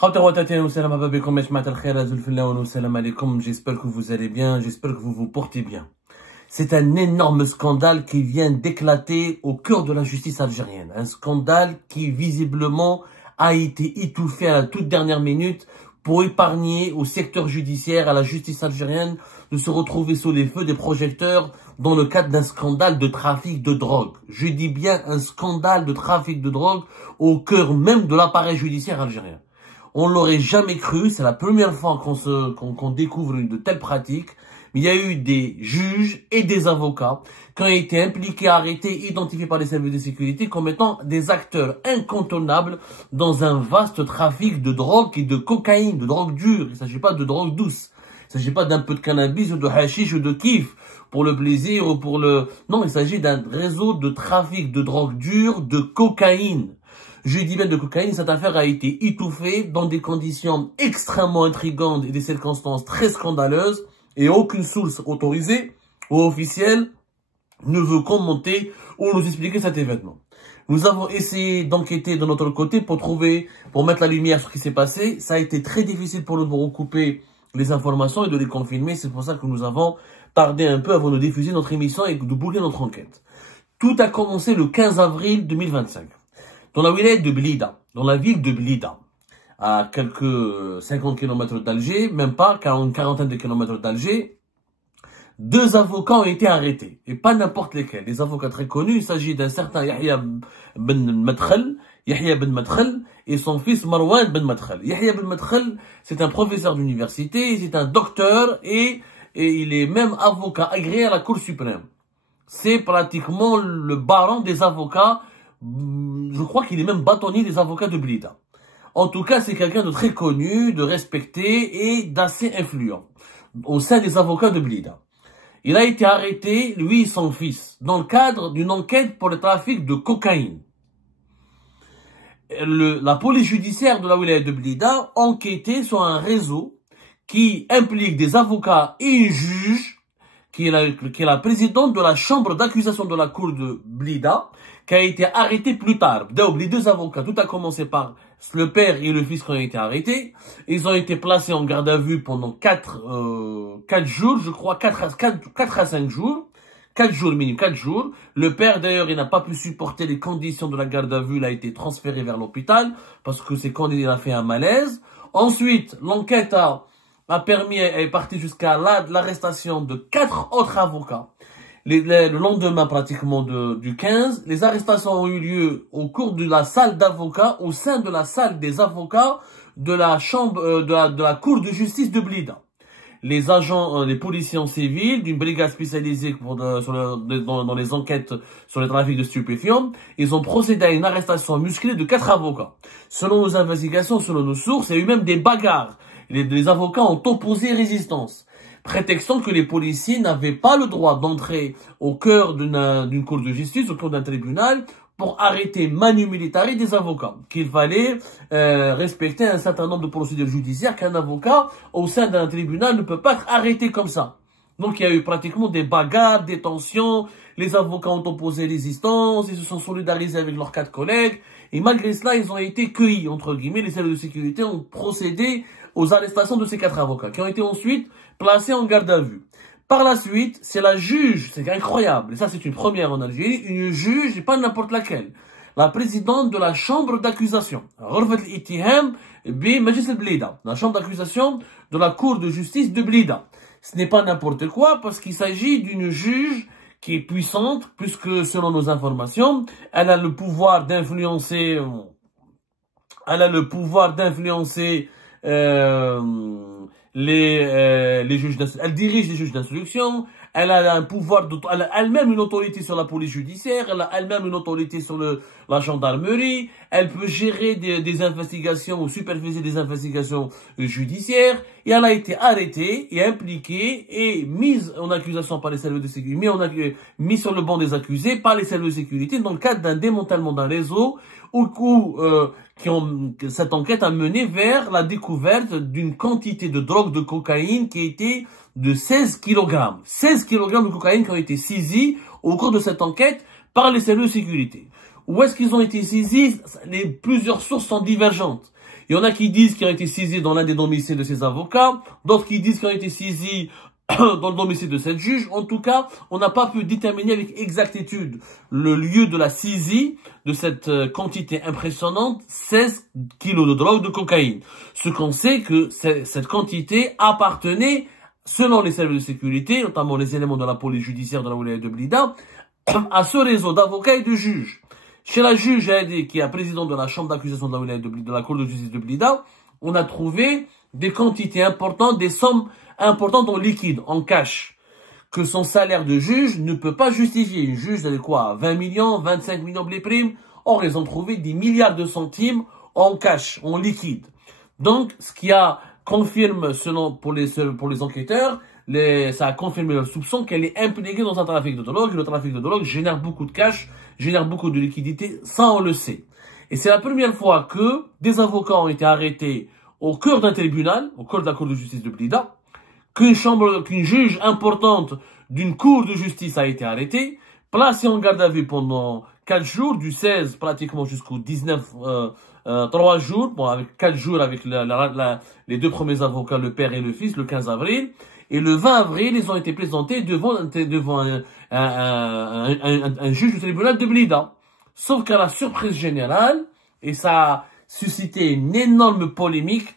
J'espère que vous allez bien, j'espère que vous vous portez bien. C'est un énorme scandale qui vient d'éclater au cœur de la justice algérienne. Un scandale qui visiblement a été étouffé à la toute dernière minute pour épargner au secteur judiciaire, à la justice algérienne, de se retrouver sous les feux des projecteurs dans le cadre d'un scandale de trafic de drogue. Je dis bien un scandale de trafic de drogue au cœur même de l'appareil judiciaire algérien. On l'aurait jamais cru, c'est la première fois qu'on découvre de telles pratiques. Mais il y a eu des juges et des avocats qui ont été impliqués, arrêtés, identifiés par les services de sécurité comme étant des acteurs incontournables dans un vaste trafic de drogue et de cocaïne, de drogue dure. Il ne s'agit pas de drogue douce. Il ne s'agit pas d'un peu de cannabis ou de hashish ou de kiff pour le plaisir ou pour le... Non, il s'agit d'un réseau de trafic de drogue dure, de cocaïne. Je dis bien de cocaïne, cette affaire a été étouffée dans des conditions extrêmement intrigantes et des circonstances très scandaleuses. Et aucune source autorisée ou officielle ne veut commenter ou nous expliquer cet événement. Nous avons essayé d'enquêter de notre côté pour mettre la lumière sur ce qui s'est passé. Ça a été très difficile pour nous de recouper les informations et de les confirmer. C'est pour ça que nous avons tardé un peu avant de diffuser notre émission et de boucler notre enquête. Tout a commencé le 15 avril 2025. Dans la wilaya de Blida, dans la ville de Blida, à quelques 50 km d'Alger, même pas, une quarantaine de kilomètres d'Alger, deux avocats ont été arrêtés. Et pas n'importe lesquels. Des avocats très connus. Il s'agit d'un certain Yahya Ben Madkhel et son fils Marwan Ben Madkhel. Yahya Ben Madkhel, c'est un professeur d'université, c'est un docteur et il est même avocat agréé à la Cour suprême. C'est pratiquement le baron des avocats. Je crois qu'il est même bâtonnier des avocats de Blida. En tout cas, c'est quelqu'un de très connu, de respecté et d'assez influent au sein des avocats de Blida. Il a été arrêté, lui et son fils, dans le cadre d'une enquête pour le trafic de cocaïne. La police judiciaire de la wilaya de Blida enquêtait sur un réseau qui implique des avocats et une juge, qui est la présidente de la chambre d'accusation de la cour de Blida, qui a été arrêtée plus tard. Les deux avocats, tout a commencé par le père et le fils qui ont été arrêtés. Ils ont été placés en garde à vue pendant 4 jours, je crois, 4 à 5 jours. 4 jours minimum, 4 jours. Le père, d'ailleurs, il n'a pas pu supporter les conditions de la garde à vue. Il a été transféré vers l'hôpital parce que c'est quand il a fait un malaise. Ensuite, l'enquête est partie jusqu'à l'arrestation de 4 autres avocats. Le lendemain pratiquement du 15, les arrestations ont eu lieu au cours de la salle d'avocats, au sein de la salle des avocats de la chambre de la cour de justice de Blida. Les agents, les policiers en civil d'une brigade spécialisée dans les enquêtes sur le trafic de stupéfiants, ils ont procédé à une arrestation musclée de 4 avocats. Selon nos investigations, selon nos sources, il y a eu même des bagarres. Les avocats ont opposé résistance, prétextant que les policiers n'avaient pas le droit d'entrer au cœur d'une cour de justice, au cœur d'un tribunal, pour arrêter manu militari des avocats. Qu'il fallait respecter un certain nombre de procédures judiciaires qu'un avocat au sein d'un tribunal ne peut pas être arrêté comme ça. Donc il y a eu pratiquement des bagarres, des tensions, les avocats ont opposé résistance, ils se sont solidarisés avec leurs 4 collègues, et malgré cela, ils ont été cueillis, entre guillemets, les services de sécurité ont procédé aux arrestations de ces 4 avocats, qui ont été ensuite placés en garde à vue. Par la suite, c'est la juge, c'est incroyable, et ça c'est une première en Algérie, une juge, et pas n'importe laquelle, la présidente de la chambre d'accusation, la chambre d'accusation de la cour de justice de Blida. Ce n'est pas n'importe quoi, parce qu'il s'agit d'une juge qui est puissante, puisque selon nos informations, elle a le pouvoir d'influencer, les juges d'instruction. Elle dirige les juges d'instruction. Elle a un pouvoir, elle a elle-même une autorité sur la police judiciaire. Elle a elle-même une autorité sur la gendarmerie. Elle peut gérer des investigations ou superviser des investigations judiciaires. Et elle a été arrêtée et impliquée et mise en accusation par les services de sécurité, mise sur le banc des accusés par les services de sécurité dans le cadre d'un démantèlement d'un réseau cette enquête a mené vers la découverte d'une quantité de drogue de cocaïne qui était de 16 kg. 16 kg de cocaïne qui ont été saisis au cours de cette enquête par les services de sécurité. Où est-ce qu'ils ont été saisis? Plusieurs sources sont divergentes. Il y en a qui disent qu'ils ont été saisis dans l'un des domiciles de ces avocats, d'autres qui disent qu'ils ont été saisis dans le domicile de cette juge. En tout cas, on n'a pas pu déterminer avec exactitude le lieu de la saisie de cette quantité impressionnante, 16 kilos de drogue de cocaïne. Ce qu'on sait que cette quantité appartenait, selon les services de sécurité, notamment les éléments de la police judiciaire de la wilaya de Blida, à ce réseau d'avocats et de juges. Chez la juge Haïdé, qui est présidente de la chambre d'accusation de la wilaya de la cour de justice de Blida, on a trouvé des quantités importantes, des sommes importantes en liquide, en cash, que son salaire de juge ne peut pas justifier. Une juge, elle est quoi, 20 millions, 25 millions de primes. Or, ils ont trouvé des milliards de centimes en cash, en liquide. Donc, ce qui a confirme, pour les enquêteurs, ça a confirmé leur soupçon qu'elle est impliquée dans un trafic de drogue. Le trafic de drogue génère beaucoup de cash, génère beaucoup de liquidité, ça on le sait. Et c'est la première fois que des avocats ont été arrêtés au cœur d'un tribunal, au cœur de la cour de justice de Blida, qu'une juge importante d'une cour de justice a été arrêtée, placée en garde à vue pendant 4 jours, du 16 pratiquement jusqu'au 19, 3 jours, bon, avec 4 jours avec les deux premiers avocats, le père et le fils, le 15 avril. Et le 20 avril, ils ont été présentés devant un juge du tribunal de Blida. Sauf qu'à la surprise générale, et ça a suscité une énorme polémique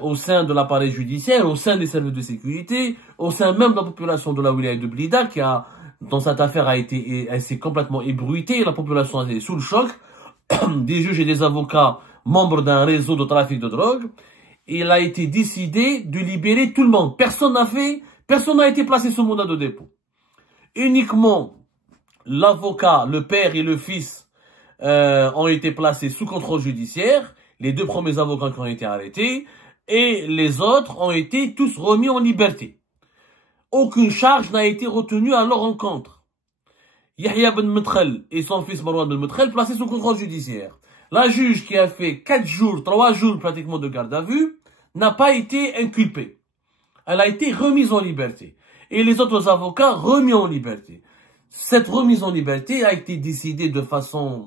au sein de l'appareil judiciaire, au sein des services de sécurité, au sein même de la population de la wilaya de Blida, qui a, dans cette affaire, elle s'est complètement ébruitée, la population est sous le choc, des juges et des avocats membres d'un réseau de trafic de drogue. Il a été décidé de libérer tout le monde. Personne n'a été placé sous mandat de dépôt. Uniquement l'avocat, le père et le fils ont été placés sous contrôle judiciaire. Les deux premiers avocats qui ont été arrêtés. Et les autres ont été tous remis en liberté. Aucune charge n'a été retenue à leur encontre. Yahya Ben Metrel et son fils Marwan Ben Metrel placés sous contrôle judiciaire. La juge qui a fait 3 jours pratiquement de garde à vue, n'a pas été inculpée. Elle a été remise en liberté. Et les autres avocats remis en liberté. Cette remise en liberté a été décidée de façon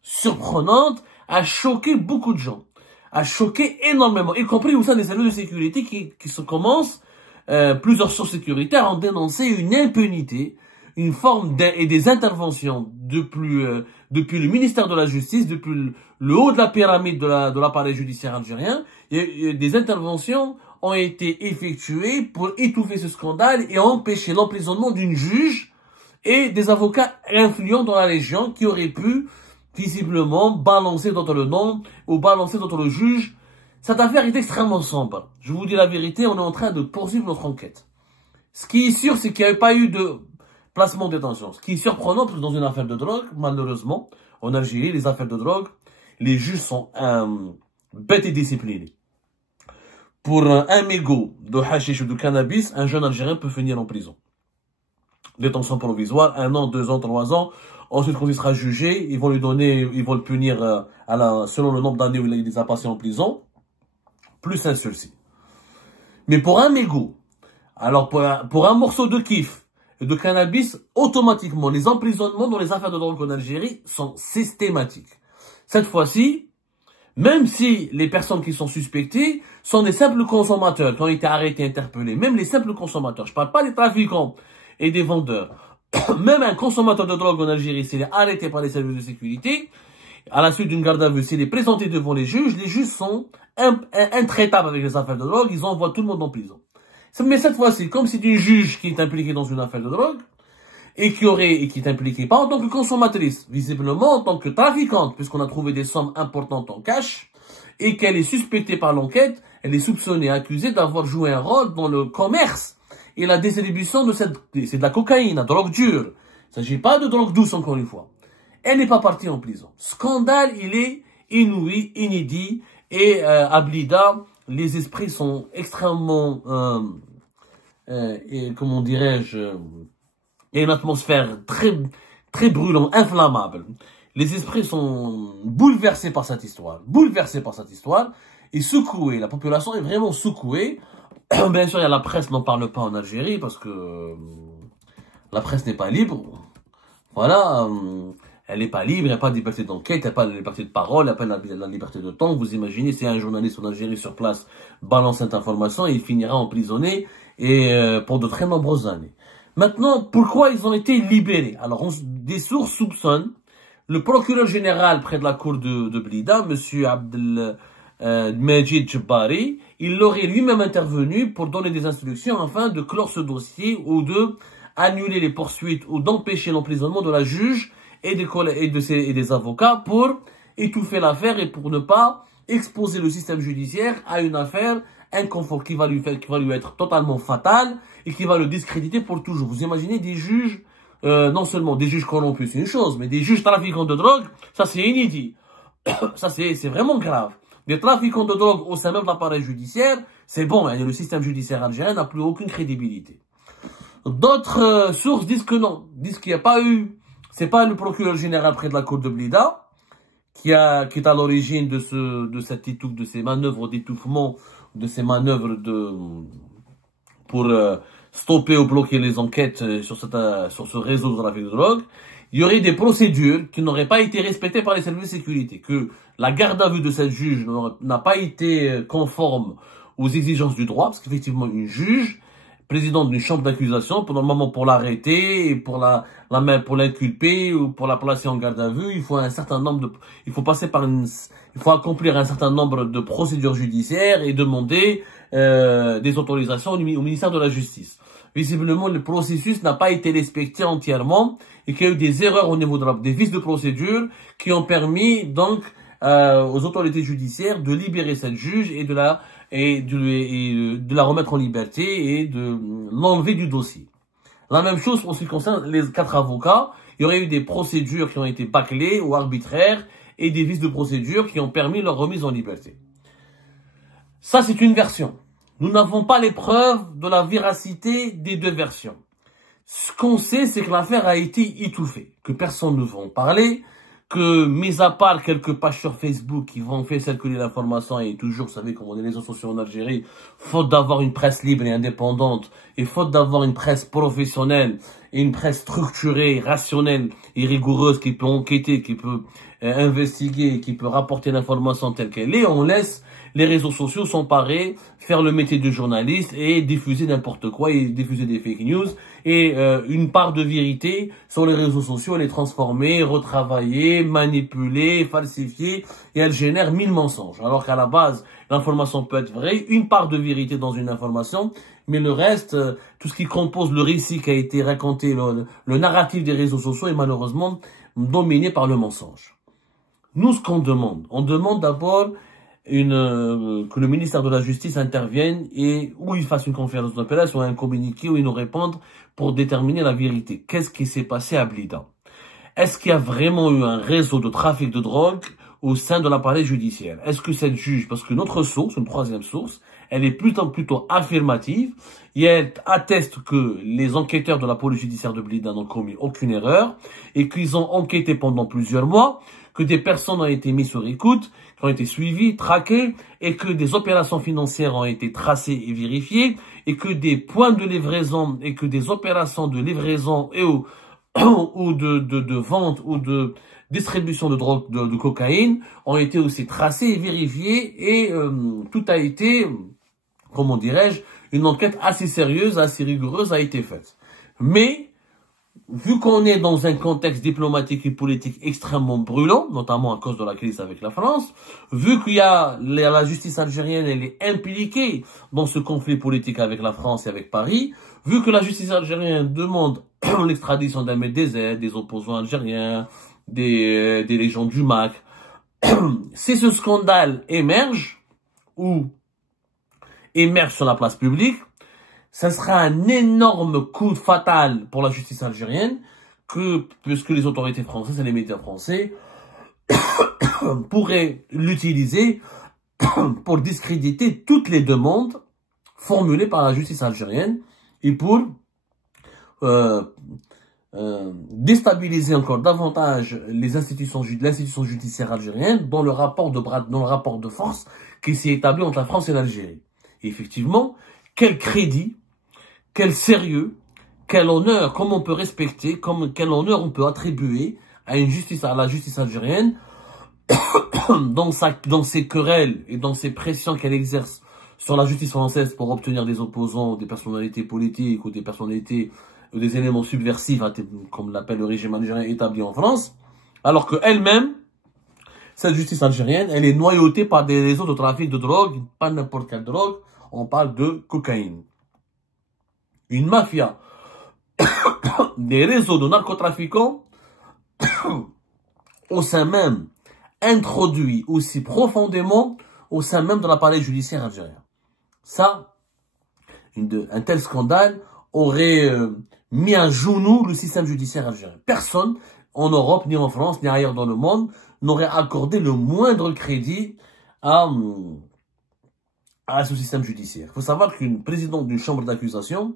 surprenante, a choqué beaucoup de gens. A choqué énormément, y compris au sein des services de sécurité qui se commencent, plusieurs sources sécuritaires ont dénoncé une impunité, une forme et des interventions depuis le ministère de la Justice, depuis le haut de la pyramide de l'appareil judiciaire algérien. Des interventions ont été effectuées pour étouffer ce scandale et empêcher l'emprisonnement d'une juge et des avocats influents dans la région qui auraient pu visiblement balancer d'autres le nom ou balancer d'autres le juge. Cette affaire est extrêmement sombre. Je vous dis la vérité, on est en train de poursuivre notre enquête. Ce qui est sûr, c'est qu'il n'y avait pas eu de placement de détention. Ce qui est surprenant, parce que dans une affaire de drogue, malheureusement, en Algérie, les affaires de drogue, les juges sont bêtes et disciplinés. Pour un mégot de hashish ou de cannabis, un jeune Algérien peut finir en prison. Détention provisoire, 1 an, 2 ans, 3 ans. Ensuite, quand il sera jugé, ils vont le punir selon le nombre d'années où il les a passés en prison, plus un sursis. Mais pour un mégot, alors pour un morceau de kiff et de cannabis, automatiquement, les emprisonnements dans les affaires de drogue en Algérie sont systématiques. Cette fois-ci, même si les personnes qui sont suspectées sont des simples consommateurs qui ont été arrêtés, interpellés, même les simples consommateurs, je ne parle pas des trafiquants et des vendeurs, même un consommateur de drogue en Algérie, s'il est arrêté par les services de sécurité, à la suite d'une garde à vue, s'il est présenté devant les juges sont intraitables avec les affaires de drogue, ils envoient tout le monde en prison. Mais cette fois-ci, comme c'est une juge qui est impliquée dans une affaire de drogue, et qui est impliquée pas en tant que consommatrice, visiblement en tant que trafiquante, puisqu'on a trouvé des sommes importantes en cash, et qu'elle est suspectée par l'enquête, elle est soupçonnée, accusée d'avoir joué un rôle dans le commerce et la distribution c'est de la cocaïne, la drogue dure. Il ne s'agit pas de drogue douce, encore une fois. Elle n'est pas partie en prison. Scandale, il est inouï, inédit, et à Blida, les esprits sont extrêmement, comment dirais-je, il y a une atmosphère très brûlante, inflammable. Les esprits sont bouleversés par cette histoire, et secoués. La population est vraiment secouée. Bien sûr, il y a la presse n'en parle pas en Algérie parce que la presse n'est pas libre. Voilà, Elle n'est pas libre, il n'y a pas de liberté d'enquête, il n'y a pas de liberté de parole, il n'y a pas de la liberté de temps. Vous imaginez, si un journaliste en Algérie sur place balance cette information, il finira emprisonné et pour de très nombreuses années. Maintenant, pourquoi ils ont été libérés? Alors, des sources soupçonnent le procureur général près de la cour de Blida, M. Majid Djebari, il aurait lui-même intervenu pour donner des instructions afin de clore ce dossier ou de annuler les poursuites ou d'empêcher l'emprisonnement de la juge et des avocats pour étouffer l'affaire et pour ne pas exposer le système judiciaire à une affaire inconfort qui va lui être totalement fatale et qui va le discréditer pour toujours. Vous imaginez des juges, non seulement des juges corrompus, c'est une chose, mais des juges trafiquants de drogue, ça c'est inédit. Ça c'est vraiment grave. Des trafiquants de drogue au sein même de l'appareil judiciaire, c'est bon, hein, le système judiciaire algérien n'a plus aucune crédibilité. D'autres sources disent que non, disent qu'il n'y a pas eu, c'est pas le procureur général près de la cour de Blida qui est à l'origine de ces manœuvres d'étouffement, de ces manœuvres pour stopper ou bloquer les enquêtes sur ce réseau de trafic de drogue. Il y aurait des procédures qui n'auraient pas été respectées par les services de sécurité, que la garde à vue de cette juge n'a pas été conforme aux exigences du droit, parce qu'effectivement, une juge, présidente d'une chambre d'accusation, normalement pour l'arrêter, et pour l'inculper, ou pour la placer en garde à vue, il faut accomplir un certain nombre de procédures judiciaires et demander des autorisations au ministère de la Justice. Visiblement, le processus n'a pas été respecté entièrement et qu'il y a eu des erreurs au niveau des vices de procédure qui ont permis donc aux autorités judiciaires de libérer cette juge et de la remettre en liberté et de l'enlever du dossier. La même chose pour ce qui concerne les 4 avocats. Il y aurait eu des procédures qui ont été bâclées ou arbitraires et des vices de procédure qui ont permis leur remise en liberté. Ça, c'est une version. Nous n'avons pas les preuves de la véracité des deux versions. Ce qu'on sait, c'est que l'affaire a été étouffée, que personne ne va en parler, que, mis à part quelques pages sur Facebook qui vont faire circuler l'information, et toujours, vous savez, comme on est les réseaux sociaux en Algérie, faute d'avoir une presse libre et indépendante, et faute d'avoir une presse professionnelle, et une presse structurée, rationnelle et rigoureuse qui peut enquêter, qui peut investiguer, qui peut rapporter l'information telle qu'elle est, on laisse les réseaux sociaux s'emparer, faire le métier de journaliste et diffuser n'importe quoi et diffuser des fake news et une part de vérité sur les réseaux sociaux, elle est transformée, retravaillée, manipulée, falsifiée et elle génère 1000 mensonges. Alors qu'à la base, l'information peut être vraie, une part de vérité dans une information, mais le reste, tout ce qui compose le récit qui a été raconté, le narratif des réseaux sociaux est malheureusement dominé par le mensonge. Nous, ce qu'on demande, on demande d'abord que le ministère de la Justice intervienne et où il fasse une conférence de presse ou un communiqué où il nous répondre pour déterminer la vérité. Qu'est-ce qui s'est passé à Blida? Est-ce qu'il y a vraiment eu un réseau de trafic de drogue au sein de l'appareil judiciaire? Est-ce que cette juge, parce que notre source, une troisième source, elle est plutôt affirmative et elle atteste que les enquêteurs de la police judiciaire de Blida n'ont commis aucune erreur et qu'ils ont enquêté pendant plusieurs mois, que des personnes ont été mises sur écoute, qui ont été suivies, traquées, et que des opérations financières ont été tracées et vérifiées, et que des points de livraison, et que des opérations de livraison et ou de vente ou de distribution de drogue, de cocaïne, ont été aussi tracées et vérifiées, et tout a été, comment dirais-je, une enquête assez sérieuse, assez rigoureuse a été faite. Mais, vu qu'on est dans un contexte diplomatique et politique extrêmement brûlant, notamment à cause de la crise avec la France, vu qu'il y a la justice algérienne, elle est impliquée dans ce conflit politique avec la France et avec Paris, vu que la justice algérienne demande l'extradition d'Ahmed Dezed, des opposants algériens, des légions du MAC, si ce scandale émerge, ou émerge sur la place publique, ça sera un énorme coup fatal pour la justice algérienne, puisque les autorités françaises et les médias français pourraient l'utiliser pour discréditer toutes les demandes formulées par la justice algérienne et pour déstabiliser encore davantage l'institution judiciaire algérienne dans le rapport de force qui s'est établi entre la France et l'Algérie. Et effectivement, quel crédit, quel sérieux, quel honneur, comment on peut respecter, quel honneur on peut attribuer à la justice algérienne, dans ses querelles et dans ses pressions qu'elle exerce sur la justice française pour obtenir des opposants, des personnalités politiques ou des personnalités ou des éléments subversifs, comme l'appelle le régime algérien établi en France, alors qu'elle-même, cette justice algérienne, elle est noyautée par des réseaux de trafic de drogue, pas n'importe quelle drogue, on parle de cocaïne. Une mafia, des réseaux de narcotrafiquants, au sein même, introduit aussi profondément au sein même de l'appareil judiciaire algérien. Ça, un tel scandale aurait mis à genoux le système judiciaire algérien. Personne, en Europe, ni en France, ni ailleurs dans le monde, n'aurait accordé le moindre crédit à ce système judiciaire. Il faut savoir qu'une présidente d'une chambre d'accusation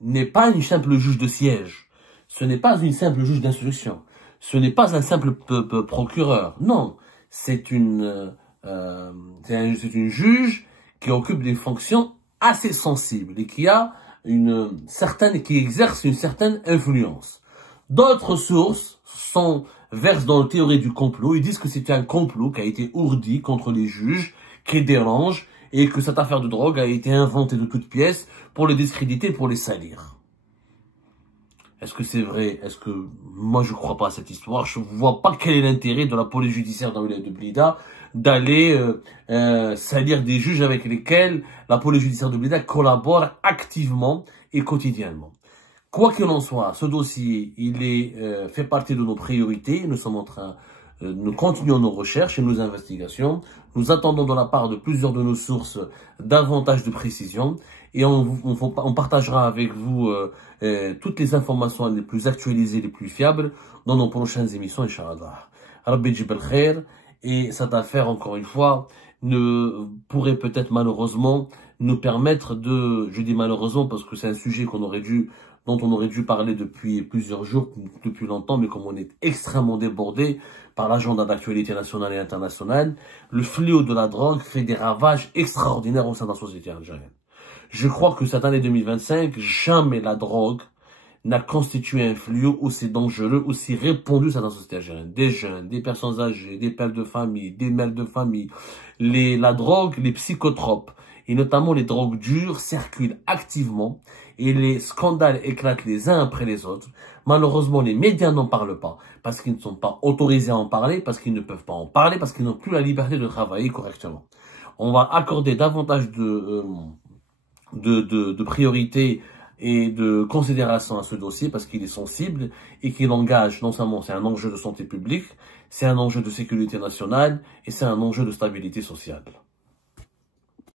n'est pas une simple juge de siège. Ce n'est pas une simple juge d'instruction. Ce n'est pas un simple procureur. Non, c'est une juge qui occupe des fonctions assez sensibles et qui exerce une certaine influence. D'autres sources versent dans la théorie du complot. Ils disent que c'est un complot qui a été ourdi contre les juges, qui dérange, et que cette affaire de drogue a été inventée de toutes pièces pour les discréditer, pour les salir. Est-ce que c'est vrai? Est-ce que moi je crois pas à cette histoire? Je vois pas quel est l'intérêt de la police judiciaire dans le de Blida d'aller salir des juges avec lesquels la police judiciaire de Blida collabore activement et quotidiennement. Quoi qu'il en soit, ce dossier, fait partie de nos priorités. Nous sommes en train, nous continuons nos recherches et nos investigations. Nous attendons de la part de plusieurs de nos sources davantage de précision. Et on partagera avec vous toutes les informations les plus actualisées, les plus fiables dans nos prochaines émissions, Inch'Allah. Rabbi Jibel Khair. Et cette affaire, encore une fois, ne pourrait peut-être malheureusement nous permettre je dis malheureusement parce que c'est un sujet dont on aurait dû parler depuis plusieurs jours, depuis longtemps, mais comme on est extrêmement débordé par l'agenda d'actualité nationale et internationale, le fléau de la drogue fait des ravages extraordinaires au sein de la société algérienne. Je crois que cette année 2025, jamais la drogue n'a constitué un fléau aussi dangereux, aussi répandu dans la société algérienne. Des jeunes, des personnes âgées, des pères de famille, des mères de famille. La drogue, les psychotropes, et notamment les drogues dures, circulent activement et les scandales éclatent les uns après les autres. Malheureusement, les médias n'en parlent pas parce qu'ils ne sont pas autorisés à en parler, parce qu'ils ne peuvent pas en parler, parce qu'ils n'ont plus la liberté de travailler correctement. On va accorder davantage de priorité et de considération à ce dossier parce qu'il est sensible et qu'il engage, non seulement c'est un enjeu de santé publique, c'est un enjeu de sécurité nationale et c'est un enjeu de stabilité sociale.